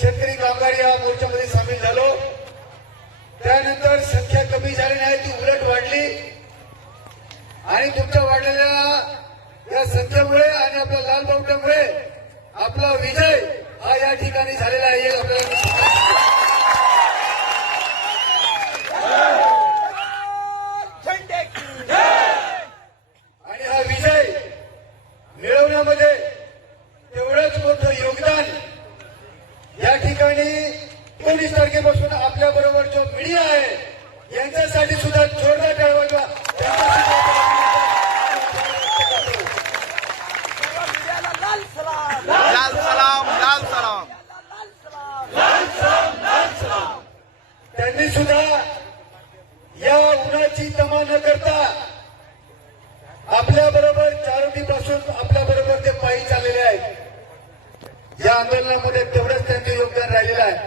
शेतकरी कामगार या मोर्चामध्ये सामील झालो. त्यानंतर संख्या कमी झाली नाही, ती उलट वाढली आणि तुमच्या वाढलेल्या या संख्येमुळे आणि आपल्या लाल बावट्यामुळे आपला विजय हा या ठिकाणी झालेला आहे. आपल्याला आणि हा विजय मिळवण्यामध्ये तेवढंच मोठं योगदान या ठिकाणी 19 तारखेपासून आपल्या बरोबर जो मीडिया आहे यांच्यासाठी सुद्धा जोरदार टाळ्या